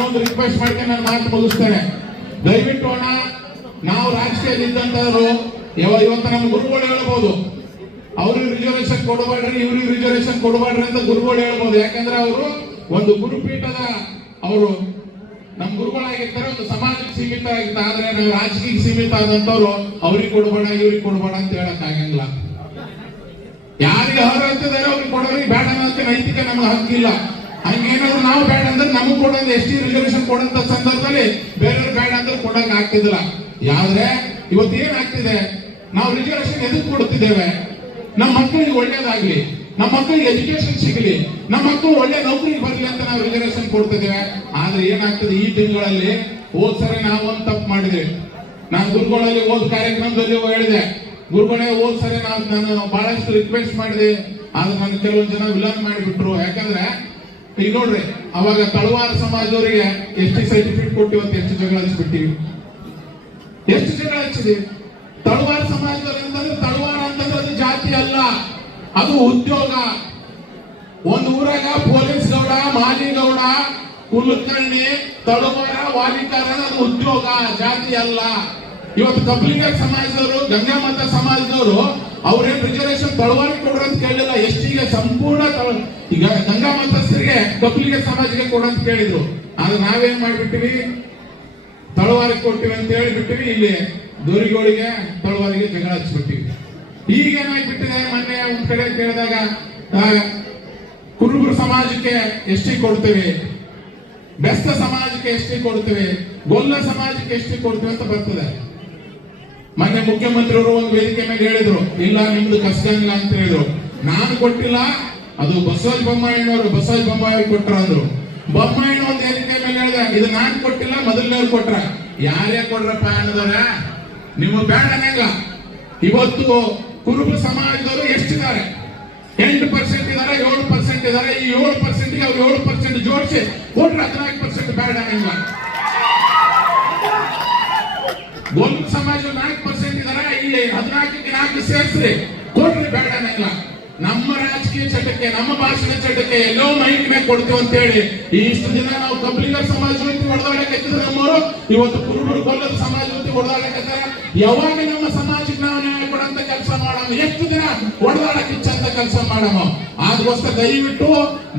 ಇನ್ನೊಂದು ರಿಕ್ವೆಸ್ಟ್ ಮಾಡ್ಕೊಂಡು ನಾನು ಮಾತು ಮುಗಿಸ್ತೇನೆ. ದಯವಿಟ್ಟು ಅಣ್ಣ, ನಾವು ರಾಜಕೀಯದಲ್ಲಿ ಇದ್ದಂತವರು ಯಾವ- ಇವತ್ತು ನಮ್ಮ ಗುರುಗಳು ಹೇಳ್ಬೋದು. ಅವ್ರಿಗೆ ರಿಸರ್ವೇಶನ್ ಕೊಡಬೇಡ್ರಿ, ಇವ್ರಿಗೆ ರಿಸರ್ವೇಶನ್ ಕೊಡಬೇಡ್ರಿ ಅಂತ ಗುರುಗಳು ಹೇಳ್ಬೋದು. ಯಾಕಂದ್ರೆ ಅವರು ಒಂದು ಗುರುಪೀಠದ ಅವರು ನಮ್ಮ ಗುರುಗಳಾಗಿರ್ತಾರೆ, ಒಂದು ಸಮಾಜಕ್ಕೆ ಸೀಮಿತ ಆಗಿರ್ತಾರೆ ಆದ್ರೆ ನಾವು ರಾಜಕೀಯಕ್ಕೆ ಸೀಮಿತ ಆದಂತವ್ರು ಅವ್ರಿಗೆ ಕೊಡಬೇಡ, ಇವ್ರಿಗೆ ಕೊಡಬೇಡ ಅಂತ ಹೇಳಕ್ ಆಗಂಗಿಲ್ಲ. ಯಾರಿಗೆ ಅರ್ಹತೆ ಅಂತಿದ್ದಾರೆ ಅವ್ರಿಗೆ ಕೊಡೋರಿಗೆ ಬೇಡ ಅನ್ನೋದಕ್ಕೆ ನೈತಿಕ ನಮ್ಗೆ ಹಕ್ಕಿಲ್ಲ. ಹಂಗೇನಾದ್ರು ನಾವು ಬೇಡ ಅಂದ್ರೆ ನಮಗ್ ಕೊಡೋದು ಎಸ್ ಟಿ ರಿಸರ್ವೇಶನ್ ಕೊಡಂತ ಸಂದರ್ಭದಲ್ಲಿ ಬೇರೆಯವ್ರು ಬೇಡ ಅಂದ್ರೆ ಕೊಡಕ್ ಆಗ್ತಿದಿಲ್ಲ. ಯಾವ್ದ್ರೆ? ಇವತ್ತು ಏನಾಗ್ತಿದೆ ನಾವು ರಿಸರ್ವೇಶನ್ ಎದಕ್ ಕೊಡುತ್ತಿದ್ದೇವೆ ನಮ್ಮ ಮಕ್ಕಳಿಗೆ ಒಳ್ಳೇದಾಗ್ಲಿ ನಮ್ಮ ಮಕ್ಕಳಿಗೆ ಎಜುಕೇಶನ್ ಸಿಗಲಿ ನಮ್ಮ ಮಕ್ಕಳು ಒಳ್ಳೆ ನೌಕರಿಗೆ ಬರಲಿ ಅಂತ ನಾವು ರಿಸರ್ವೇಶನ್ ಕೊಡ್ತಿದ್ದೇವೆ. ಆದ್ರೆ ಏನಾಗ್ತದೆ? ಈ ತಿಂಗಳಲ್ಲಿ ಹೋದ್ ಸರಿ ನಾವು ಒಂದು ತಪ್ಪು ಮಾಡಿದ್ವಿ. ನಾನು ಗುರುಗಳಲ್ಲಿ ಓದ್ ಕಾರ್ಯಕ್ರಮದಲ್ಲಿ ಹೇಳಿದೆ. ಗುರುಗಳೇ, ಹೋದ್ ಸರಿ ನಾವು ನಾನು ಬಹಳಷ್ಟು ರಿಕ್ವೆಸ್ಟ್ ಮಾಡಿದೆ. ಆದ್ರೆ ನಾನು ಕೆಲವೊಂದು ಜನ ವಿಲನ್ ಮಾಡಿಬಿಟ್ರು. ಯಾಕಂದ್ರೆ ಈಗ ನೋಡ್ರಿ, ಅವಾಗ ತಳವಾರ ಸಮಾಜದವರಿಗೆ ಎಷ್ಟು ಸರ್ಟಿಫಿಕೇಟ್ ಕೊಟ್ಟಿವಿ ಅಂತ ಎಷ್ಟು ಜಗಳ ಹಚ್ಚಿಬಿಟ್ಟಿವಿ? ಎಷ್ಟು ಜಗಳ ಹಚ್ಚಿದೆ ತಳವಾರ ಸಮಾಜದವ್ರು ಅಂತಂದ್ರೆ ತಳವಾರ ಅಂತಂದ್ರೆ ಅದು ಜಾತಿ ಅಲ್ಲ, ಅದು ಉದ್ಯೋಗ. ಒಂದು ಊರಾಗ ಪೊಲೀಸ್ ಗೌಡ ಮಾಲಿ ಗೌಡ, ಕುಲಕರ್ಣಿ ತಳವಾರ ವಾಲಿಕಾರ ಅದು ಉದ್ಯೋಗ, ಜಾತಿ ಅಲ್ಲ. ಇವತ್ತು ಕಬ್ಲಿಂಗರ್ ಸಮಾಜದವರು, ಗಂಗಾಮತ ಸಮಾಜದವರು, ಅವ್ರೇನ್ ರಿಸರ್ವೇಶನ್ ತಳವಾರ ಕೊಡ್ರಿ ಅಂತ ಕೇಳಿಲ್ಲ, ಎಷ್ಟಿಗೆ ಸಂಪೂರ್ಣ ಈಗ ಈಗ ಗಂಗಾಮತಸ್ಥರಿಗೆ ಕಬ್ಲಿಂಗರ್ ಸಮಾಜಕ್ಕೆ ಕೊಡಂತ ಕೇಳಿದ್ರು. ಆದ್ರೆ ನಾವೇನ್ ಮಾಡ್ಬಿಟ್ಟಿವಿ? ತಳವಾರಿ ಕೊಟ್ಟಿವಿ ಅಂತ ಹೇಳಿಬಿಟ್ಟಿವಿ ಇಲ್ಲಿ ದೋರಿಗಳಿಗೆ ತಳವಾರಿಗೆ ಜಗಳ ಹಚ್ಬಿಟ್ಟಿವಿ ಈಗ ಏನಾಗ್ಬಿಟ್ಟಿದೆ ಮೊನ್ನೆ ಒಂದ್ ಕಡೆ ಕೇಳಿದಾಗ ಕುರುಬರು ಸಮಾಜಕ್ಕೆ ಎಷ್ಟಿ ಕೊಡ್ತೇವೆ? ಬೆಸ್ತ ಸಮಾಜಕ್ಕೆ ಎಷ್ಟಿ ಕೊಡ್ತೇವೆ? ಗೊಲ್ಲ ಸಮಾಜಕ್ಕೆ ಎಷ್ಟಿ ಕೊಡ್ತೇವೆ ಅಂತ ಬರ್ತದೆ. ಮೊನ್ನೆ ಮುಖ್ಯಮಂತ್ರಿಯವರು ಒಂದು ವೇದಿಕೆ ಮೇಲೆ ಹೇಳಿದ್ರು, ಇಲ್ಲ, ನಿಮ್ದು ಕಸ್ಗಂಗಿಲ್ಲ ಅಂತ ಹೇಳಿದ್ರು. ನಾನು ಕೊಟ್ಟಿಲ್ಲ, ಅದು ಬಸವಜ್ ಬೊಮ್ಮಾಯಿನವರು ಬಸವಜ್ ಬೊಮ್ಮಾಯಿ ಕೊಟ್ರ ಅಂದ್ರು. ಬೊಮ್ಮಾಯಿನ ಒಂದು ವೇದಿಕೆ ಮೇಲೆ ಹೇಳಿದ ಇದು ನಾನು ಕೊಟ್ಟಿಲ್ಲ, ಮೊದಲನೇವ್ರು ಕೊಟ್ರ. ಯಾರೇ ಕೊಡ್ರಪ್ಪ ಅನ್ನೋದರ, ನಿಮ್ಮ ಬೇಡ ನಂಗ. ಇವತ್ತು ಕುರುಬ ಸಮಾಜದವರು ಎಷ್ಟಿದ್ದಾರೆ? ಎಂಟು ಪರ್ಸೆಂಟ್ ಇದಾರೆ ಏಳು ಪರ್ಸೆಂಟ್ ಇದಾರೆ ಈ ಏಳು ಪರ್ಸೆಂಟ್ಗೆ ಅವ್ರು ಏಳು ಪರ್ಸೆಂಟ್ ಜೋಡಿಸಿ ಕೊಟ್ರೆ ಹದಿನಾಲ್ಕು ಪರ್ಸೆಂಟ್ ಬೇಡ ಅನ್ನಂಗಿಲ್ಲ ಒಂದು ಸಮಾಜ ನಾಲ್ಕು ಪರ್ಸೆಂಟ್ ಇದಾರೆ ಇಲ್ಲಿ ಹದಿನಾಲ್ಕಕ್ಕೆ ನಾಲ್ಕು ಸೇರಿಸ್ರಿ. ಕೊಡ್ರಿ ಬೇಡ ಅನ್ನಂಗಿಲ್ಲ ನಮ್ಮ ರಾಜಕೀಯ ಚಟಕ್ಕೆ, ನಮ್ಮ ಭಾಷಣ ಚಟಕ್ಕೆ ಎಲ್ಲೋ ಮೈಕ್ ಮೇಲೆ ಕೊಡ್ತೀವಿ ಅಂತ ಹೇಳಿ ಇಷ್ಟು ದಿನ ನಾವು ಕಬ್ಲಿಗರ್ ಸಮಾಜ ಜೊತೆ ಹೊಡೆದಾಡಕ್ಕೆ ನಮ್ಮವರು. ಇವತ್ತು ಕುರುಬರು ಕೊಲ್ಲದ ಸಮಾಜ ಜೊತೆ ಹೊಡೆದಾಡಕ್ಕೆ ಯಾವಾಗ ನಮ್ಮ ಸಮಾಜಕ್ಕೆ ನಾವು ನ್ಯಾಯ ಕೊಡಂತ ಕೆಲಸ ಮಾಡೋಣ ಎಷ್ಟು ದಿನ ಹೊಡೆದಾಡಕ್ಕೆ ಅಂತ ಕೆಲಸ ಮಾಡಮ್ಮ ಅದಕ್ಕೋಸ್ಕರ ದಯವಿಟ್ಟು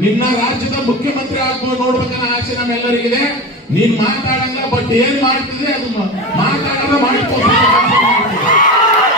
ನಿನ್ನ ರಾಜ್ಯದ ಮುಖ್ಯಮಂತ್ರಿ ಆಗ್ಬೋದು ನೋಡ್ಬೇಕನ್ನ ಆಸೆ ನಮ್ಮೆಲ್ಲರಿಗಿದೆ. ನೀನ್ ಮಾತಾಡಂಗ ಬಟ್ ಏನ್ ಮಾಡ್ತಿದ್ರೆ ಅದು ಮಾತಾಡೋದ ಮಾಡ್ಕೋ